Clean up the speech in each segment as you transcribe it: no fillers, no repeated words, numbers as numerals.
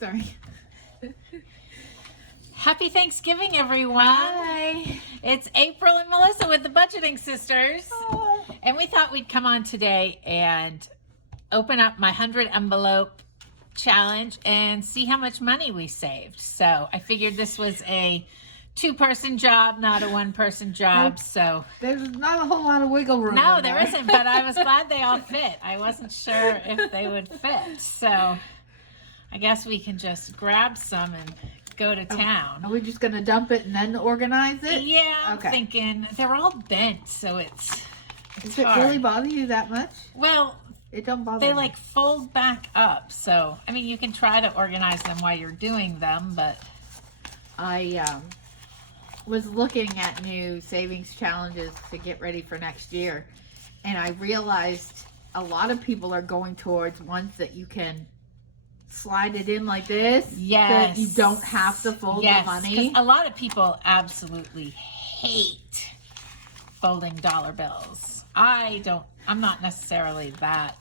Sorry. Happy Thanksgiving, everyone. Hi. It's April and Melissa with the Budgeting Sisters. Oh. And we thought we'd come on today and open up my 100 envelope challenge and see how much money we saved. So I figured this was a two-person job, not a one-person job. So There's not a whole lot of wiggle room. no, in there isn't, but I was glad they all fit. I wasn't sure if they would fit. So I guess we can just grab some and go to town. Are we just going to dump it and then organize it? Yeah, I'm Okay. thinking they're all bent, so it's Does it hard. really bother you that much? Well, It don't bother they me. like fold back up. So, I mean, you can try to organize them while you're doing them, but I was looking at new savings challenges to get ready for next year, and I realized a lot of people are going towards ones that you can slide it in like this. yes, So you don't have to fold yes, the money. 'cause a lot of people absolutely hate folding dollar bills. I'm not necessarily that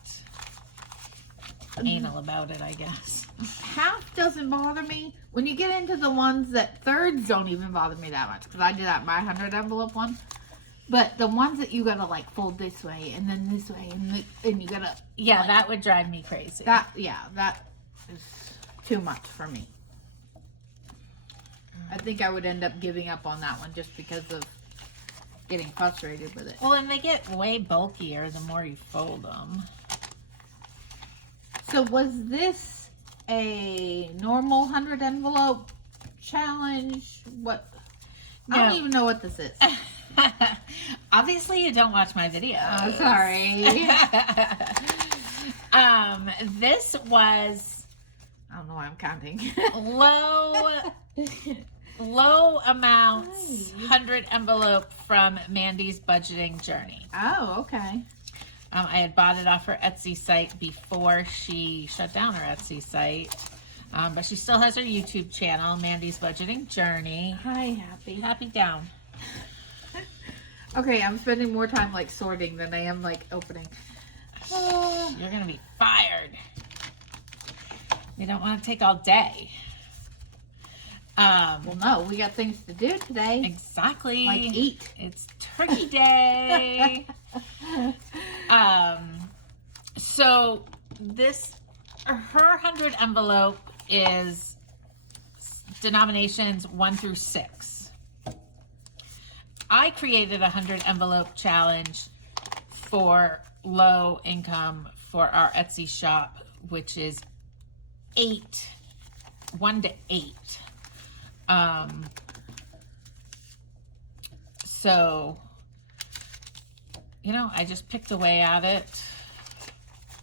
anal about it, I guess. Half doesn't bother me. When you get into the ones that thirds don't even bother me that much, because I did that in my 100 envelope one. But the ones that you gotta like fold this way and then this way and you gotta Yeah, that would drive me crazy. that is too much for me. I think I would end up giving up on that one just because of getting frustrated with it. Well, and they get way bulkier the more you fold them. So was this a normal 100 envelope challenge? What? I No. don't even know what this is. Obviously, you don't watch my videos. Oh, sorry. This was I don't know why I'm counting. low amounts, Nice. 100 envelope from Mandy's budgeting journey. Oh, okay. I had bought it off her Etsy site before she shut down her Etsy site. But she still has her YouTube channel, Mandy's Budgeting Journey. Hi, Happy. Happy down. Okay, I'm spending more time like sorting than I am like opening. You're going to be fired. We don't want to take all day. Well, no, we got things to do today. Exactly. Like eat. It's Turkey Day. So her 100 envelope is denominations 1 through 6. I created a 100 envelope challenge for low income for our Etsy shop, which is 1 to 8. So, I just picked away at it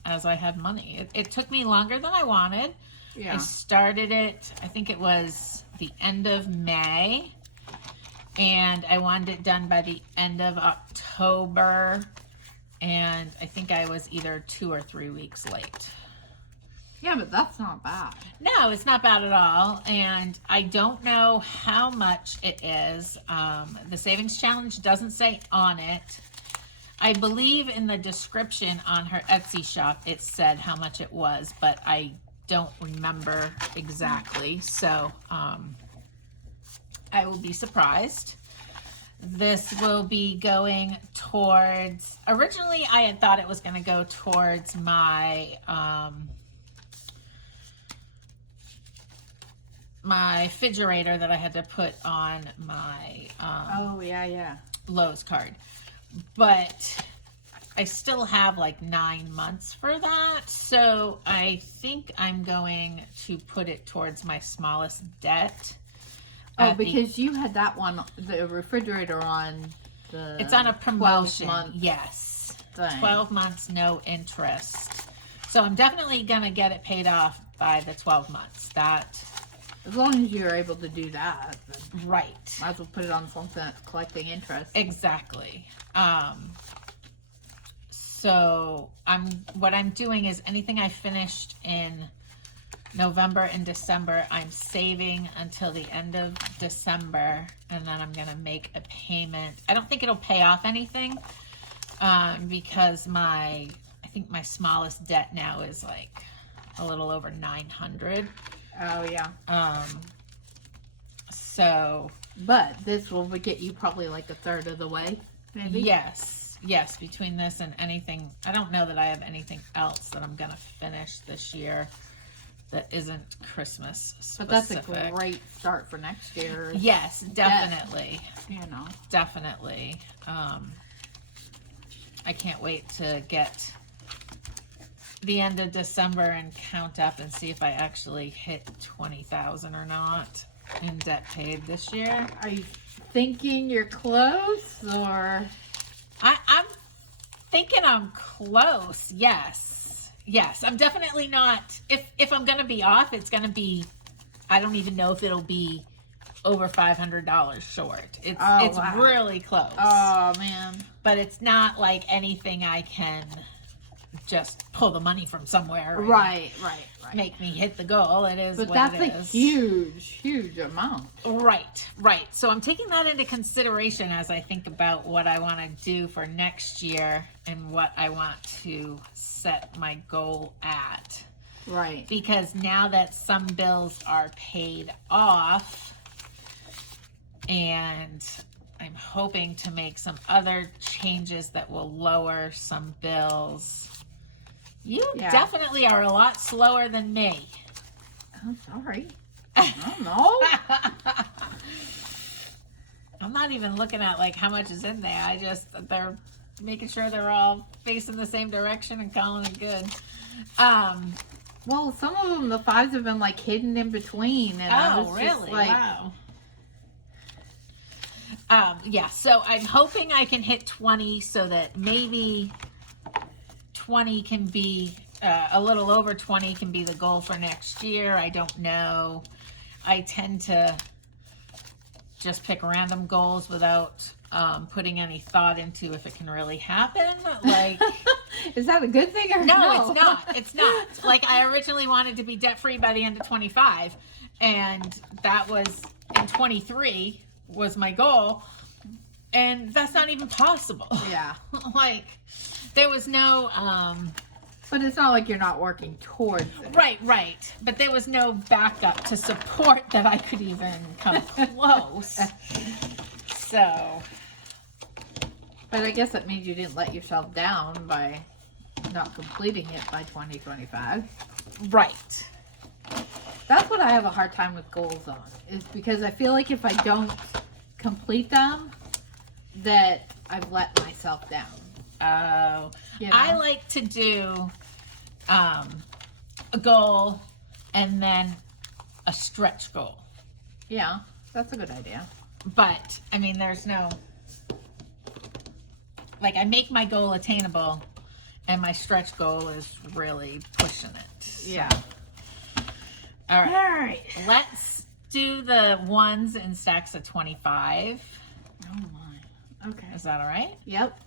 as I had money. It took me longer than I wanted. I Yeah. started it, I think it was the end of May, and I wanted it done by the end of October, and I think I was either 2 or 3 weeks late. Yeah, but that's not bad. No, it's not bad at all, and I don't know how much it is. The savings challenge doesn't say on it. I believe in the description on her Etsy shop it said how much it was, but I don't remember exactly, so I will be surprised. This will be going towards, originally I had thought it was going to go towards my my refrigerator that I had to put on my Oh, yeah. Lowe's card, but I still have like 9 months for that, so I think I'm going to put it towards my smallest debt. Oh, because you had that one, the refrigerator on the... It's on a promotion. 12-month Yes. thing. 12 months, no interest. So I'm definitely going to get it paid off by the 12 months. As long as you're able to do that, then Right. might as well put it on something that's collecting interest. Exactly. So what I'm doing is anything I finished in November and December, I'm saving until the end of December, and then I'm going to make a payment. I don't think it'll pay off anything, because I think my smallest debt now is like a little over 900. Oh, yeah. So But this will get you probably like a third of the way, maybe? yes, between this and anything, I don't know that I have anything else that I'm gonna finish this year that isn't Christmas specific. But that's a great start for next year. Yes, definitely. You know. Definitely. I can't wait to get the end of December and count up and see if I actually hit 20,000 or not in debt paid this year. Are you thinking you're close, or? I'm thinking I'm close. Yes. I'm definitely not. If I'm gonna be off, it's gonna be. I don't even know if it'll be over $500 short. It's wow. really close. Oh man! But it's not like anything I can just pull the money from somewhere. And Right. make me hit the goal. It is But what that's it a is. huge amount. Right. So I'm taking that into consideration as I think about what I want to do for next year and what I want to set my goal at. Right. Because now that some bills are paid off, and I'm hoping to make some other changes that will lower some bills. You definitely are a lot slower than me. I'm sorry. I don't know. I'm not even looking at like how much is in there. They're making sure they're all facing the same direction and calling it good. Well, some of them, the fives have been like hidden in between. And I was really? Just, like, wow. So I'm hoping I can hit 20 so that maybe 20 can be, a little over 20 can be the goal for next year. I don't know. I tend to just pick random goals without putting any thought into if it can really happen. Like, is that a good thing or no? It's not. It's not. Like, I originally wanted to be debt free by the end of 25, and that was in 23 was my goal, and that's not even possible. Yeah. Like, there was no but it's not like you're not working towards it. right, but there was no backup to support that I could even come close. So, but I guess that means you didn't let yourself down by not completing it by 2025. right. That's what I have a hard time with goals on, is because I feel like if I don't complete them, that I've let myself down. Oh, You know? I like to do a goal and then a stretch goal. Yeah, that's a good idea. But, I mean, there's no, like, I make my goal attainable, and my stretch goal is really pushing it. So. Yeah. All right. Let's do the ones in stacks of 25. Oh my. Okay. Is that all right? Yep.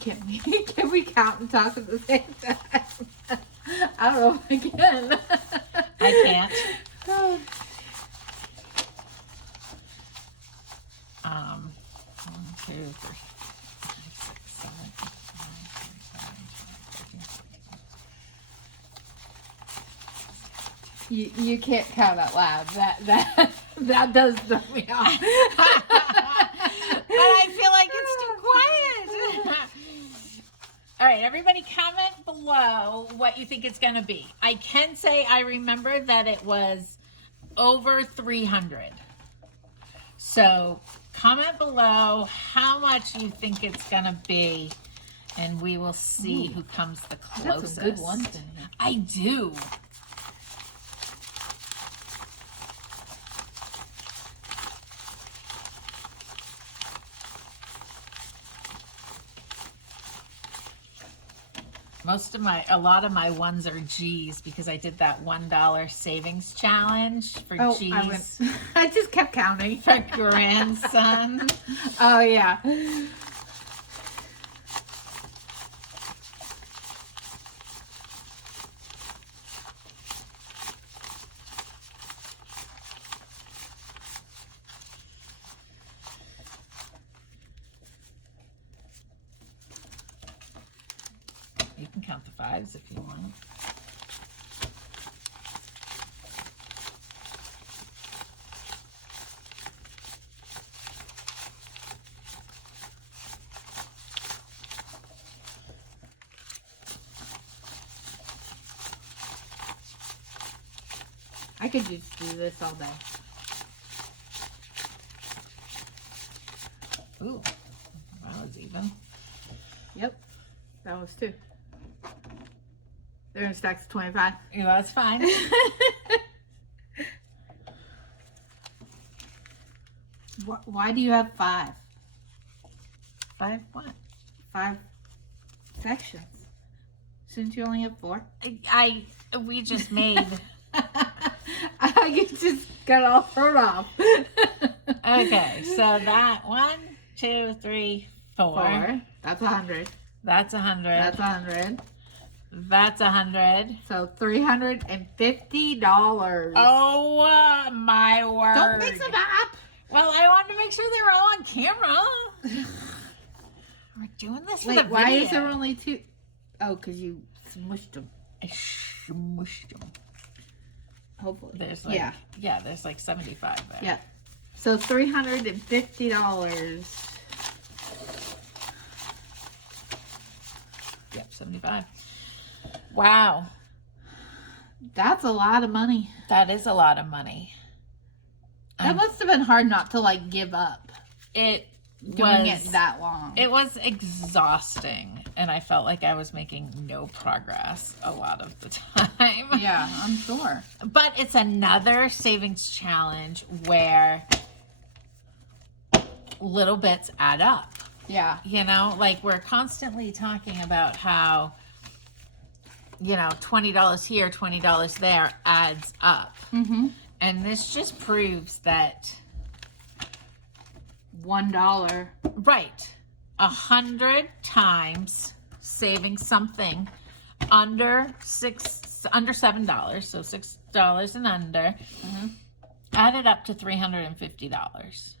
Can we count and talk at the same time? I don't know if I can. I can't. 1, 2, 3, 4, 5, 6, 7, 8, 9, 10, 11, 12, 13, 14. You can't count out loud. That does throw me off. But I feel like it's too quiet. All right, everybody comment below what you think it's going to be. I can say I remember that it was over 300. So comment below how much you think it's going to be, and we will see who comes the closest. That's some good ones in here. I do. A lot of my ones are G's because I did that $1 savings challenge for G's. I just kept counting. For grandson. Oh yeah. You can count the fives if you want. I could just do this all day. Ooh, that was even. Yep. That was 2. They're in stacks of 25. Yeah, that's fine. Why do you have 5? 5 what? 5 sections. Shouldn't you only have 4? We just made. I just got all thrown off. Okay, so that 1, 2, 3, 4. 4. That's 100. That's 100. That's 100. That's 100. So $350. Oh my word! Don't mix them up. Well, I wanted to make sure they were all on camera. We're doing this for the Wait, video. why is there only 2? Oh, because you smushed them. I smushed them. Hopefully. There's like, yeah, there's like 75 there. Yeah. So $350. Yep, 75. Wow. That's a lot of money. That is a lot of money. That must have been hard not to like give up It doing was it that long. It was exhausting, and I felt like I was making no progress a lot of the time. Yeah, I'm sure. But it's another savings challenge where little bits add up. Yeah. You know, like we're constantly talking about how, you know, $20 here, $20 there adds up. Mm-hmm. And this just proves that $1. right, 100 times saving something under $7, so $6 and under, added up to $350.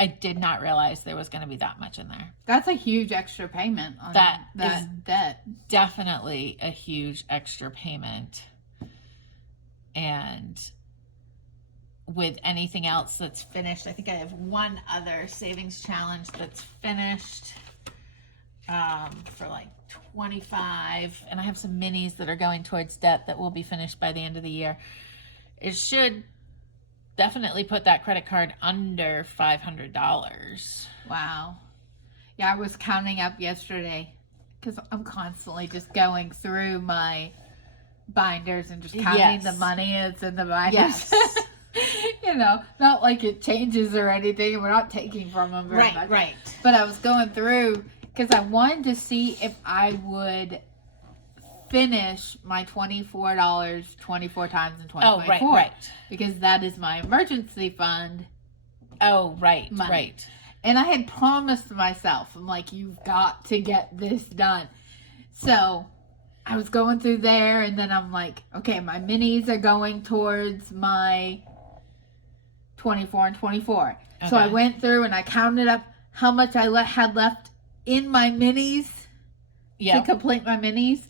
I did not realize there was going to be that much in there. That's a huge extra payment on That that is debt. Definitely a huge extra payment. And with anything else that's finished, I think I have one other savings challenge that's finished for like 25, and I have some minis that are going towards debt that will be finished by the end of the year. It should definitely put that credit card under $500. Wow. Yeah, I was counting up yesterday because I'm constantly just going through my binders and just counting Yes. the money that's in the binders. Yes. You know, not like it changes or anything. We're not taking from them very much. Right. But I was going through because I wanted to see if I would finish my $24 24 times in 2024. Oh, right. Because that is my emergency fund. Oh, right, Money. right. And I had promised myself, I'm like, you've got to get this done. So I was going through there, and then I'm like, okay, my minis are going towards my 24 and 24. So I Okay. went through and I counted up how much I had left in my minis to complete my minis.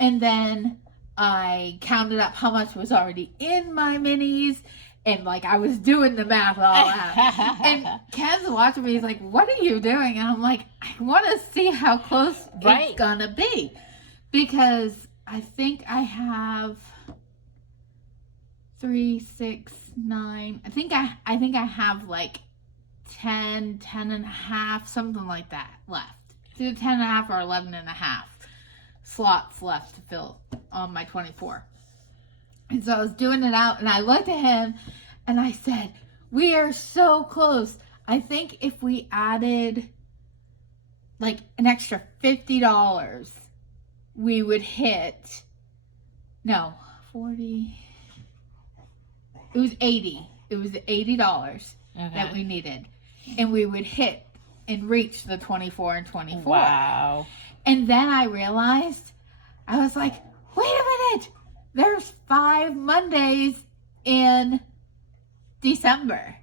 And then I counted up how much was already in my minis. And like I was doing the math all out. And Ken's watching me. He's like, what are you doing? And I'm like, I want to see how close Right. it's going to be. Because I think I have 3, 6, 9. I think I have like 10 and a half, something like that left. It's either 10 and a half or 11 and a half slots left to fill on my 24. And so I was doing it out, and I looked at him and I said, we are so close. I think if we added like an extra $50, we would hit, no, 40, it was 80. It was $80 that we needed. And we would hit and reach the 24 and 24. Wow. And then I realized, I was like, wait a minute. There's 5 Mondays in December.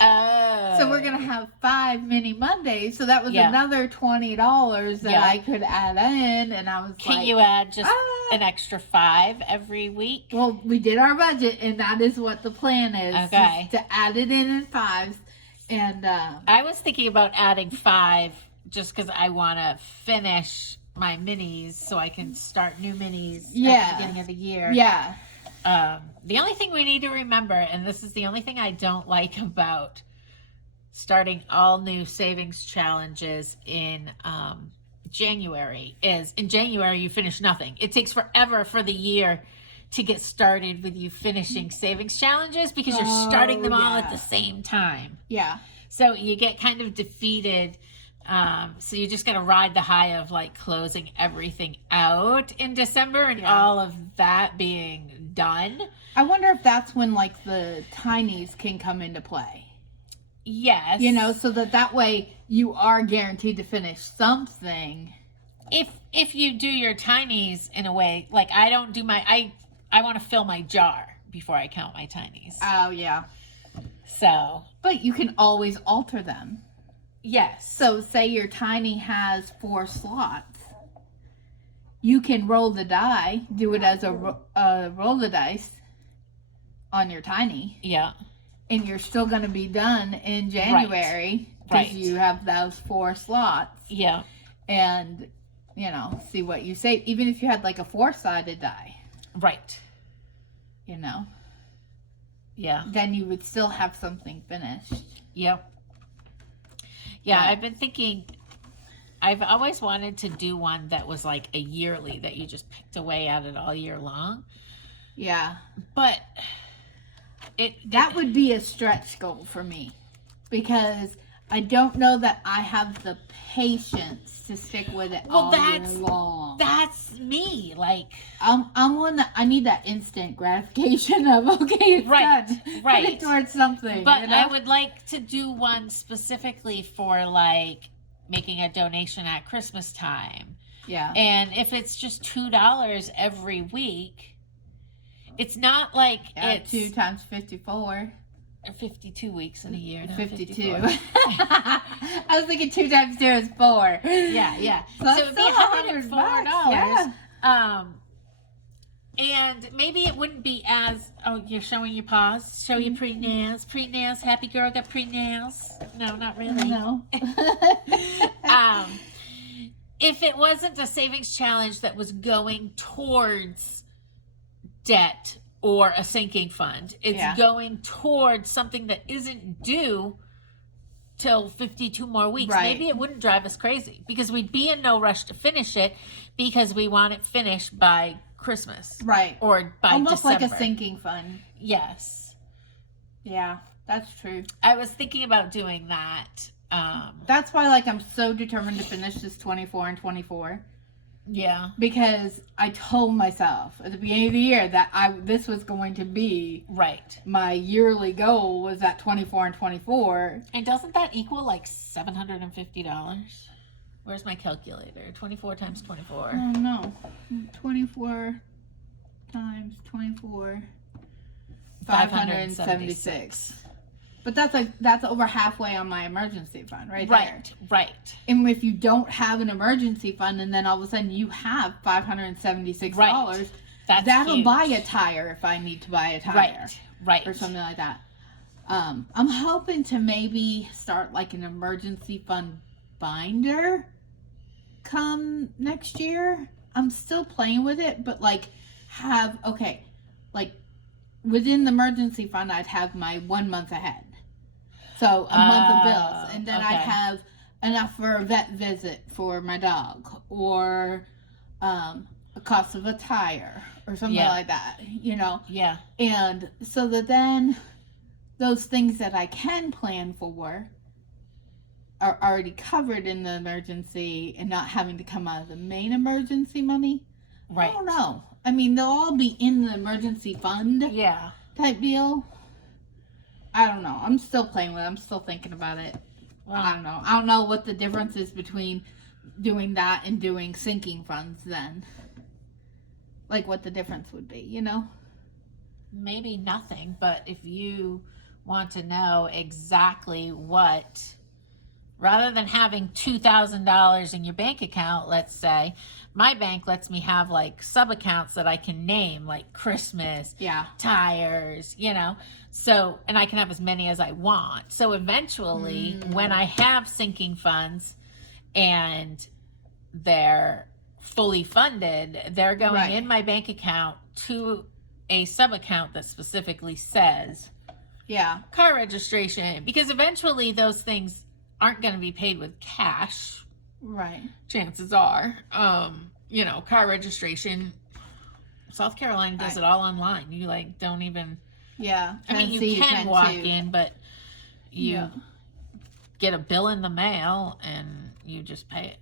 Oh. So we're going to have 5 mini Mondays. So that was Yeah. another $20 that I could add in. And I was Can like, you add just an extra 5 every week? well, we did our budget, and that is what the plan is. Okay. Is to add it in 5s. And I was thinking about adding 5 just because I want to finish my minis so I can start new minis at the beginning of the year. yeah. The only thing we need to remember, and this is the only thing I don't like about starting all new savings challenges in January, is in January you finish nothing. It takes forever for the year to get started with you finishing savings challenges because you're starting them all at the same time. Yeah. So you get kind of defeated. So you just got to ride the high of like closing everything out in December and all of that being done. I wonder if that's when like the tinies can come into play. Yes. You know, so that way you are guaranteed to finish something. If you do your tinies in a way, like I don't do I want to fill my jar before I count my tinies. Oh, yeah. So. But you can always alter them. Yes. So say your tiny has 4 slots. You can roll the die, do it as a roll the dice on your tiny. Yeah. And you're still going to be done in January because you have those 4 slots. Yeah. And, you know, see what you save. Even if you had like a 4-sided die. Right. You know. Yeah. Then you would still have something finished. Yep. Yeah, I've been thinking, I've always wanted to do one that was like a yearly, that you just picked away at it all year long. Yeah. But that would be a stretch goal for me, because I don't know that I have the patience to stick with it all year long. That's me. Like, I'm one that I need that instant gratification of, okay, it's done. Right. Put it towards something. But you know? I would like to do one specifically for like making a donation at Christmas time. Yeah. And if it's just $2 every week, it's not like it's 2 times 54. 52 weeks in a year. No, 52. I was thinking 2 times 2 is 4. Yeah. So it would be $104. Yeah. And maybe it wouldn't be as, you're showing your paws, show your pre-nails, happy girl got pre-nails. No, not really. No. If it wasn't a savings challenge that was going towards debt or a sinking fund, it's going towards something that isn't due till 52 more weeks. Right. Maybe it wouldn't drive us crazy because we'd be in no rush to finish it because we want it finished by Christmas. Right. Or by almost December. like a sinking fund. Yes. Yeah, that's true. I was thinking about doing that. That's why, like, I'm so determined to finish this 24 and 24. Yeah. Because I told myself at the beginning of the year that this was going to be my yearly goal, was at 24 and 24. And doesn't that equal like $750? Where's my calculator? 24 times 24. Oh no. 24 times 24. 576. But that's over halfway on my emergency fund right there. Right. And if you don't have an emergency fund and then all of a sudden you have $576, that'll huge. buy a tire if I need to buy a tire. Right. Or something like that. I'm hoping to maybe start like an emergency fund binder come next year. I'm still playing with it, but like within the emergency fund, I'd have my 1 month ahead. So a month of bills. And then I'd have enough for a vet visit for my dog, or a cost of a tire or something like that, you know? Yeah. And so that then those things that I can plan for are already covered in the emergency and not having to come out of the main emergency money. Right. I don't know. I mean, they'll all be in the emergency fund type deal. I don't know. I'm still playing with it. I'm still thinking about it. Well, I don't know. I don't know what the difference is between doing that and doing sinking funds then. Like what the difference would be, you know? Maybe nothing, but if you want to know exactly what, rather than having $2,000 in your bank account, let's say, my bank lets me have like sub accounts that I can name, like Christmas, tires, you know, so, and I can have as many as I want. So eventually when I have sinking funds and they're fully funded, they're going in my bank account to a sub account that specifically says Yeah. car registration, because eventually those things aren't going to be paid with cash. Right. Chances are, car registration. South Carolina does it all online. You don't even. Yeah. I mean, you can walk in, but you get a bill in the mail and you just pay it.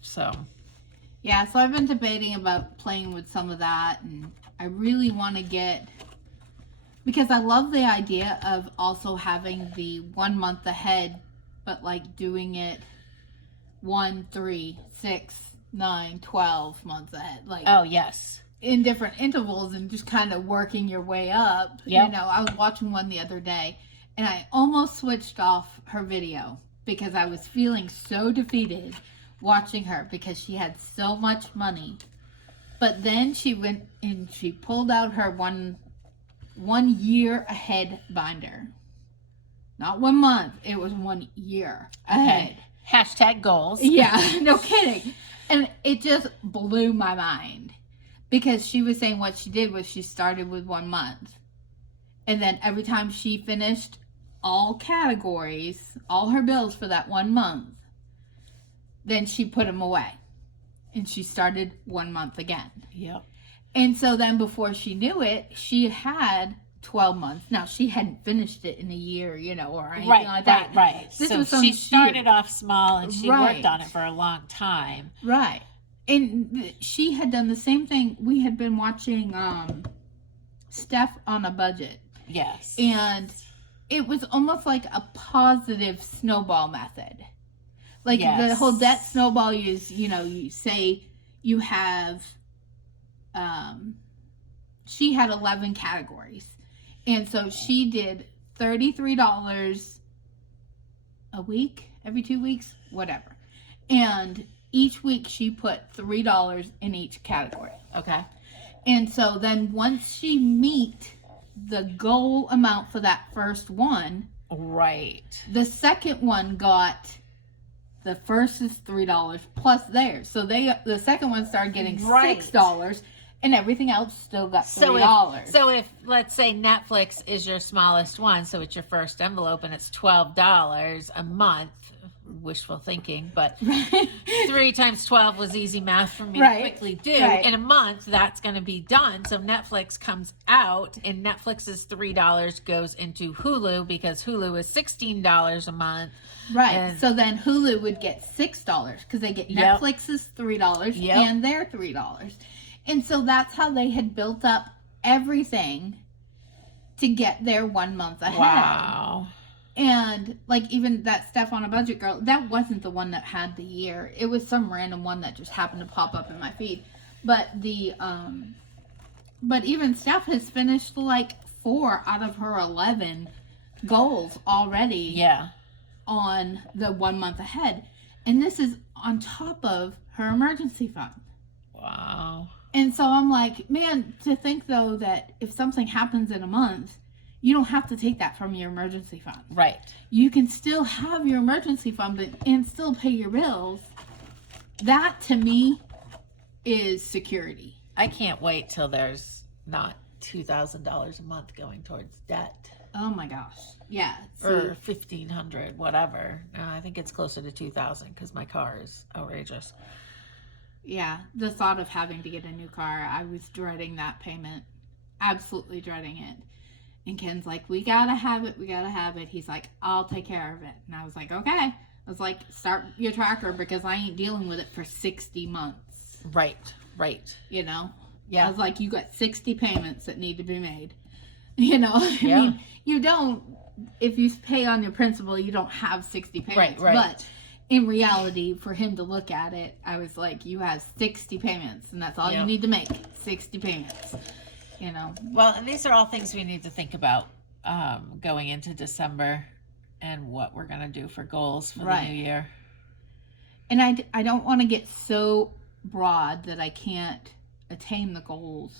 So. Yeah, so I've been debating about playing with some of that, and I really want to because I love the idea of also having the 1 month ahead, but doing it 1, 3, 6, 9, 12 months ahead. Oh, yes. In different intervals and just kind of working your way up. Yep. I was watching one the other day, and I almost switched off her video because I was feeling so defeated watching her because she had so much money. But then she went and she pulled out her one year ahead binder. Not 1 month, it was 1 year ahead. Okay. Hashtag goals. Yeah, no kidding. And it just blew my mind because she was saying what she did was she started with 1 month. And then every time she finished all categories, all her bills for that 1 month, then she put them away. And she started 1 month again. Yep. And so then before she knew it, she had 12 months. Now, she hadn't finished it in a year, or anything like that. Right. This so was she started off small and she worked on it for a long time. Right. And she had done the same thing. We had been watching Steph on a Budget. Yes. And it was almost like a positive snowball method. The whole debt snowball is, you say you have, she had 11 categories. And so she did $33 a week, every 2 weeks, whatever. And each week she put $3 in each category. Okay. And so then once she meet the goal amount for that first one. Right. The second one got... The first is $3 plus theirs. So the second one started getting $6 and everything else still got $3. So if let's say Netflix is your smallest one, so it's your first envelope and it's $12 a month, wishful thinking, but 3 times 12 was easy math for me to quickly do. In a month, that's going to be done. So Netflix comes out and Netflix's $3 goes into Hulu because Hulu is $16 a month. Right. And so then Hulu would get $6 because they get Netflix's $3 and their $3. And so that's how they had built up everything to get their 1 month ahead. Wow. And even that Steph on a Budget girl, that wasn't the one that had the year. It was some random one that just happened to pop up in my feed. But but even Steph has finished 4 out of her 11 goals already. Yeah. On the 1 month ahead. And this is on top of her emergency fund. Wow. And so I'm like, man, to think though that if something happens in a month, you don't have to take that from your emergency fund. Right. You can still have your emergency fund and still pay your bills. That to me is security. I can't wait till there's not $2,000 a month going towards debt. Oh my gosh. Yeah. Or $1,500, whatever. I think it's closer to $2,000 because my car is outrageous. Yeah. The thought of having to get a new car, I was dreading that payment. Absolutely dreading it. And Ken's like, we gotta have it. He's like, I'll take care of it. And I was like, okay. I was like, start your tracker because I ain't dealing with it for 60 months. Right. Yeah. I was like, you got 60 payments that need to be made. I mean, you don't, if you pay on your principal, you don't have 60 payments. Right. But in reality, for him to look at it, I was like, you have 60 payments, and that's all you need to make, 60 payments, Well, and these are all things we need to think about going into December and what we're going to do for goals for the new year. And I don't want to get so broad that I can't attain the goals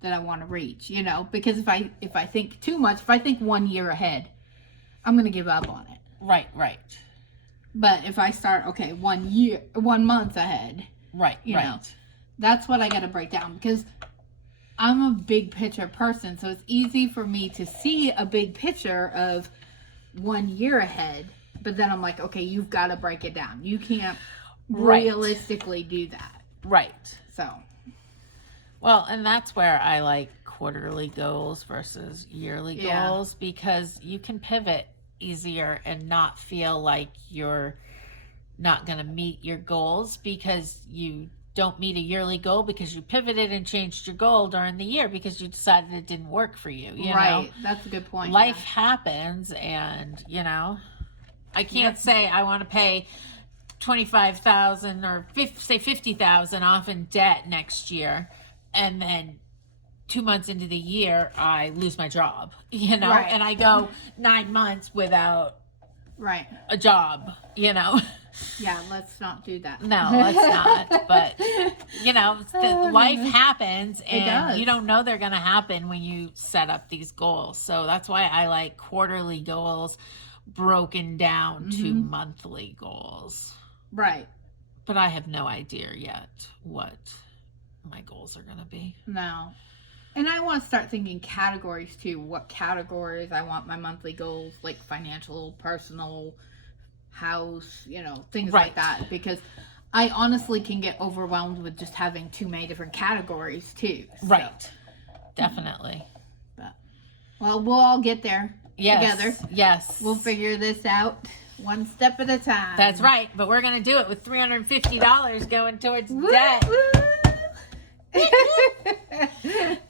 that I want to reach, because if I think too much, if I think 1 year ahead, I'm going to give up on it. Right. But if I start, 1 month ahead, right. that's what I got to break down because I'm a big picture person, so it's easy for me to see a big picture of 1 year ahead. But then I'm like, okay, you've got to break it down. You can't realistically do that. Right. So. Well, and that's where I like quarterly goals versus yearly goals, because you can pivot easier and not feel like you're not going to meet your goals because you don't meet a yearly goal because you pivoted and changed your goal during the year because you decided it didn't work for you. You know? That's a good point. Life happens, and I can't say I want to pay $25,000 or say $50,000 off in debt next year, and then 2 months into the year I lose my job, and I go 9 months without a job, Yeah, let's not do that. No, let's not. But life happens, and you don't know they're going to happen when you set up these goals. So that's why I like quarterly goals broken down to monthly goals. Right. But I have no idea yet what my goals are going to be. No. And I want to start thinking categories too. What categories I want my monthly goals, like financial, personal, house, things like that. Because I honestly can get overwhelmed with just having too many different categories too. So. Right. Definitely. But, well, we'll all get there together. Yes. We'll figure this out one step at a time. That's right. But we're going to do it with $350 going towards debt. All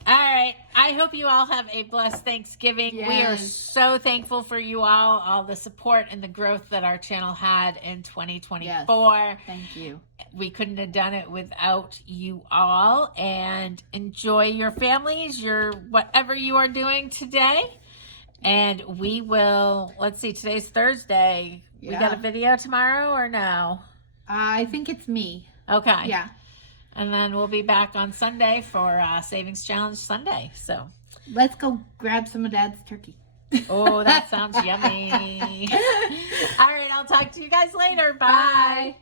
right. I hope you all have a blessed Thanksgiving. Yes. We are so thankful for you all the support and the growth that our channel had in 2024. Yes. Thank you. We couldn't have done it without you all. And enjoy your families, your whatever you are doing today. And we will, let's see, today's Thursday. Yeah. We got a video tomorrow or no? I think it's me. Okay. Yeah. And then we'll be back on Sunday for Savings Challenge Sunday. So let's go grab some of Dad's turkey. Oh, that sounds yummy. All right, I'll talk to you guys later. Bye. Bye.